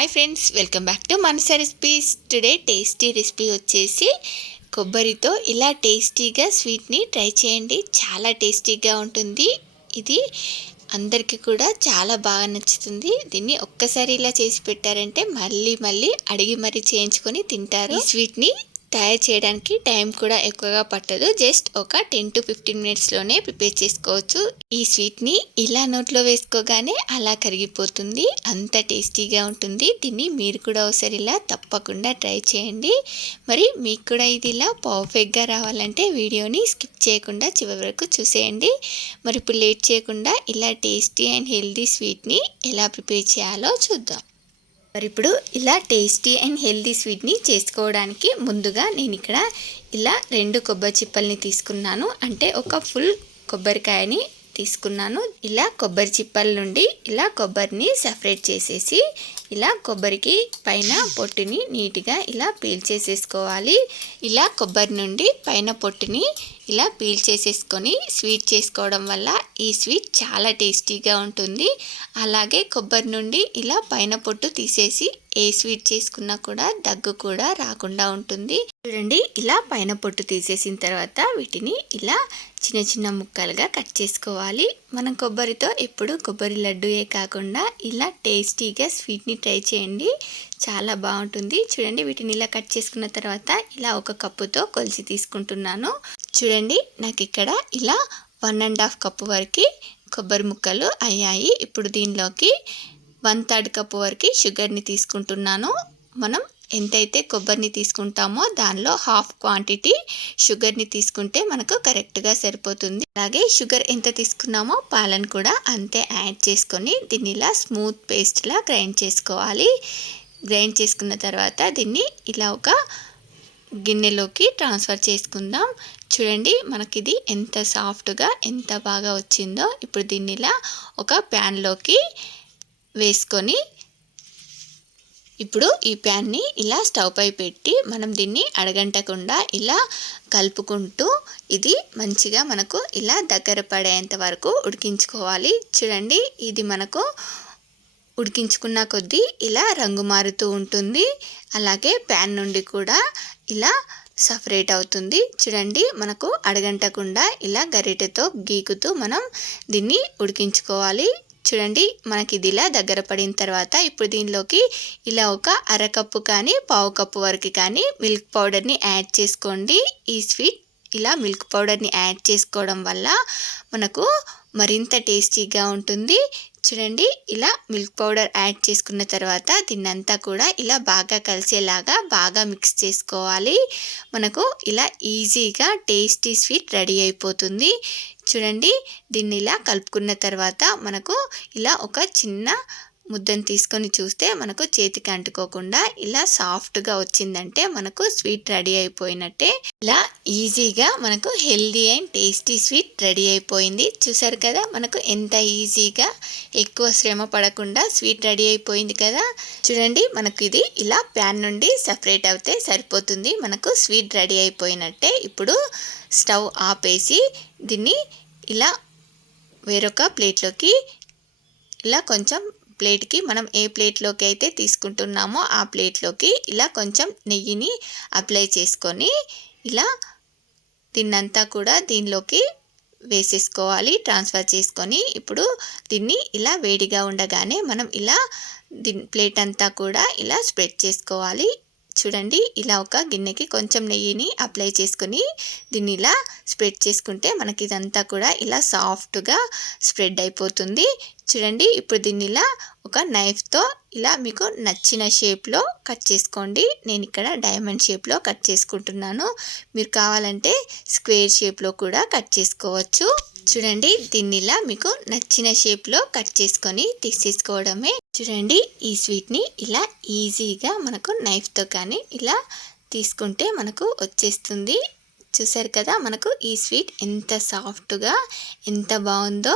Hi friends welcome back to Manasa recipes today tasty recipe వచ్చేసి కొబ్బరితో ఇలా టేస్టీగా స్వీట్ని ట్రై చేయండి. చాలా టేస్టీగా ఉంటుంది. ఇది అందరికీ కూడా చాలా బాగా నచ్చుతుంది. దీన్ని ఒక్కసారి ఇలా చేసి పెట్టారంటే మళ్ళీ మళ్ళీ అడిగి మరీ చేయించుకొని తింటారు. స్వీట్ని తయారు చేయడానికి టైం కూడా ఎక్కువగా పట్టదు. జస్ట్ ఒక టెన్ టు ఫిఫ్టీన్ మినిట్స్లోనే ప్రిపేర్ చేసుకోవచ్చు. ఈ స్వీట్ని ఇలా నోట్లో వేసుకోగానే అలా కరిగిపోతుంది. అంత టేస్టీగా ఉంటుంది. దీన్ని మీరు కూడా ఒకసారి ఇలా తప్పకుండా ట్రై చేయండి. మరి మీకు కూడా ఇది ఇలా పర్ఫెక్ట్గా రావాలంటే వీడియోని స్కిప్ చేయకుండా చివరి వరకు చూసేయండి. మరి ఇప్పుడు లేట్ చేయకుండా ఇలా టేస్టీ అండ్ హెల్దీ స్వీట్ని ఎలా ప్రిపేర్ చేయాలో చూద్దాం. మరి ఇప్పుడు ఇలా టేస్టీ అండ్ హెల్దీ స్వీట్ని చేసుకోవడానికి ముందుగా నేను ఇక్కడ ఇలా రెండు కొబ్బరి చిప్పల్ని తీసుకున్నాను. అంటే ఒక ఫుల్ కొబ్బరికాయని తీసుకున్నాను. ఇలా కొబ్బరి చిప్పల నుండి ఇలా కొబ్బరిని సపరేట్ చేసేసి ఇలా కొబ్బరికి పైన పొట్టుని నీట్గా ఇలా పీల్ చేసేసుకోవాలి. ఇలా కొబ్బరి నుండి పైన పొట్టుని ఇలా పీల్ చేసేసుకొని స్వీట్ చేసుకోవడం వల్ల ఈ స్వీట్ చాలా టేస్టీగా ఉంటుంది. అలాగే కొబ్బరి నుండి ఇలా పైన పొట్టు తీసేసి ఏ స్వీట్ చేసుకున్నా కూడా దగ్గు కూడా రాకుండా ఉంటుంది. చూడండి ఇలా పైన పొట్టు తీసేసిన తర్వాత వీటిని ఇలా చిన్న చిన్న ముక్కలుగా కట్ చేసుకోవాలి. మనం కొబ్బరితో ఎప్పుడు కొబ్బరి లడ్డూయే కాకుండా ఇలా టేస్టీగా స్వీట్ని ట్రై చేయండి. చాలా బాగుంటుంది. చూడండి వీటిని ఇలా కట్ చేసుకున్న తర్వాత ఇలా ఒక కప్పుతో కొలిసి తీసుకుంటున్నాను. చూడండి నాకు ఇక్కడ ఇలా వన్ అండ్ హాఫ్ కప్పు వరకు కొబ్బరి ముక్కలు అయ్యాయి. ఇప్పుడు దీనిలోకి వన్ థర్డ్ కప్పు వరకు షుగర్ని తీసుకుంటున్నాను. మనం ఎంతైతే కొబ్బరిని తీసుకుంటామో దానిలో హాఫ్ క్వాంటిటీ షుగర్ని తీసుకుంటే మనకు కరెక్ట్గా సరిపోతుంది. అలాగే షుగర్ ఎంత తీసుకున్నామో పాలను కూడా అంతే యాడ్ చేసుకొని దీన్ని ఇలా స్మూత్ పేస్ట్లా గ్రైండ్ చేసుకోవాలి. గ్రైండ్ చేసుకున్న తర్వాత దీన్ని ఇలా ఒక గిన్నెలోకి ట్రాన్స్ఫర్ చేసుకుందాం. చూడండి మనకి ఇది ఎంత సాఫ్ట్గా ఎంత బాగా వచ్చిందో. ఇప్పుడు దీన్ని ఇలా ఒక ప్యాన్లోకి వేసుకొని ఇప్పుడు ఈ ప్యాన్ని ఇలా స్టవ్ పై పెట్టి మనం దీన్ని అడగంటకుండా ఇలా కలుపుకుంటూ ఇది మంచిగా మనకు ఇలా దగ్గర పడేంత వరకు ఉడికించుకోవాలి. చూడండి ఇది మనకు ఉడికించుకున్న కొద్దీ ఇలా రంగు మారుతూ ఉంటుంది. అలాగే ప్యాన్ నుండి కూడా ఇలా సపరేట్ అవుతుంది. చూడండి మనకు అడగంటకుండా ఇలా గరిటెతో గీకుతూ మనం దీన్ని ఉడికించుకోవాలి. చూడండి మనకి ఇది ఇలా దగ్గర పడిన తర్వాత ఇప్పుడు దీనిలోకి ఇలా ఒక అరకప్పు కానీ పావు కప్పు వరకు కానీ మిల్క్ పౌడర్ని యాడ్ చేసుకోండి. ఈ స్వీట్ ఇలా మిల్క్ పౌడర్ని యాడ్ చేసుకోవడం వల్ల మనకు మరింత టేస్టీగా ఉంటుంది. చూడండి ఇలా మిల్క్ పౌడర్ యాడ్ చేసుకున్న తర్వాత దీన్నంతా కూడా ఇలా బాగా కలిసేలాగా బాగా మిక్స్ చేసుకోవాలి. మనకు ఇలా ఈజీగా టేస్టీ స్వీట్ రెడీ అయిపోతుంది. చూడండి. దీన్ని ఇలా కలుపుకున్న తర్వాత మనకు ఇలా ఒక చిన్న ముద్దను తీసుకొని చూస్తే మనకు చేతికి అంటుకోకుండా ఇలా సాఫ్ట్గా వచ్చిందంటే మనకు స్వీట్ రెడీ అయిపోయినట్టే. ఇలా ఈజీగా మనకు healthy and tasty sweet ready అయిపోయింది. చూసారు కదా మనకు ఎంత ఈజీగా ఎక్కువ శ్రమ పడకుండా స్వీట్ రెడీ అయిపోయింది కదా. చూడండి మనకు ఇది ఇలా ప్యాన్ నుండి సపరేట్ అవుతే సరిపోతుంది. మనకు స్వీట్ రెడీ అయిపోయినట్టే. ఇప్పుడు స్టవ్ ఆపేసి దీన్ని ఇలా వేరొక ప్లేట్లోకి ఇలా కొంచెం ప్లేట్కి మనం ఏ ప్లేట్లోకి అయితే తీసుకుంటున్నామో ఆ ప్లేట్లోకి ఇలా కొంచెం నెయ్యిని అప్లై చేసుకొని ఇలా దీన్నంతా కూడా దీనిలోకి వేసేసుకోవాలి ట్రాన్స్ఫర్ చేసుకొని. ఇప్పుడు దీన్ని ఇలా వేడిగా ఉండగానే మనం ఇలా దీని ప్లేట్ అంతా కూడా ఇలా స్ప్రెడ్ చేసుకోవాలి. చూడండి ఇలా ఒక గిన్నెకి కొంచెం నెయ్యిని అప్లై చేసుకొని దీన్ని ఇలా స్ప్రెడ్ చేసుకుంటే మనకి ఇదంతా కూడా ఇలా సాఫ్ట్గా స్ప్రెడ్ అయిపోతుంది. చూడండి ఇప్పుడు దీన్ని ఇలా ఒక నైఫ్తో ఇలా మీకు నచ్చిన షేప్లో కట్ చేసుకోండి. నేను ఇక్కడ డైమండ్ షేప్లో కట్ చేసుకుంటున్నాను. మీరు కావాలంటే స్క్వేర్ షేప్లో కూడా కట్ చేసుకోవచ్చు. చూడండి దీన్ని ఇలా మీకు నచ్చిన షేప్లో కట్ చేసుకొని తీసేసుకోవడమే చూడండి ఈ స్వీట్ని ఇలా ఈజీగా మనకు నైఫ్తో కానీ ఇలా తీసుకుంటే మనకు వచ్చేస్తుంది. చూసారు కదా మనకు ఈ స్వీట్ ఎంత సాఫ్ట్గా ఎంత బాగుందో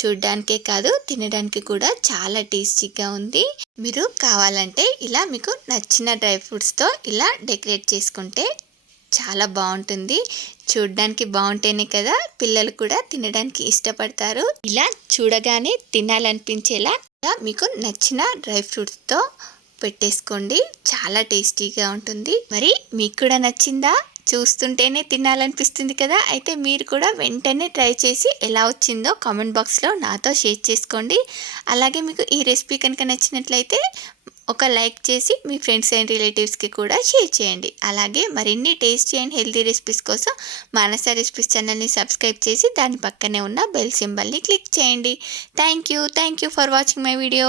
చూడ్డానికే కాదు తినడానికి కూడా చాలా టేస్టీగా ఉంది. మీరు కావాలంటే ఇలా మీకు నచ్చిన డ్రై ఫ్రూట్స్తో ఇలా డెకరేట్ చేసుకుంటే చాలా బాగుంటుంది. చూడడానికి బాగుంటేనే కదా పిల్లలు కూడా తినడానికి ఇష్టపడతారు. ఇలా చూడగానే తినాలనిపించేలా మీకు నచ్చిన డ్రై ఫ్రూట్స్తో పెట్టేసుకోండి. చాలా టేస్టీగా ఉంటుంది. మరి మీకు కూడా నచ్చిందా? చూస్తుంటేనే తినాలనిపిస్తుంది కదా. అయితే మీరు కూడా వెంటనే ట్రై చేసి ఎలా వచ్చిందో కామెంట్ బాక్స్లో నాతో షేర్ చేసుకోండి. అలాగే మీకు ఈ రెసిపీ కనుక నచ్చినట్లయితే ఒక లైక్ చేసి మీ ఫ్రెండ్స్ అండ్ రిలేటివ్స్కి కూడా షేర్ చేయండి. అలాగే మరిన్ని టేస్టీ అండ్ హెల్తీ రెసిపీస్ కోసం మానస రెసిపీస్ ఛానల్ని సబ్స్క్రైబ్ చేసి దాని పక్కనే ఉన్న బెల్ సింబల్ని క్లిక్ చేయండి. Thank you thank you for watching my video.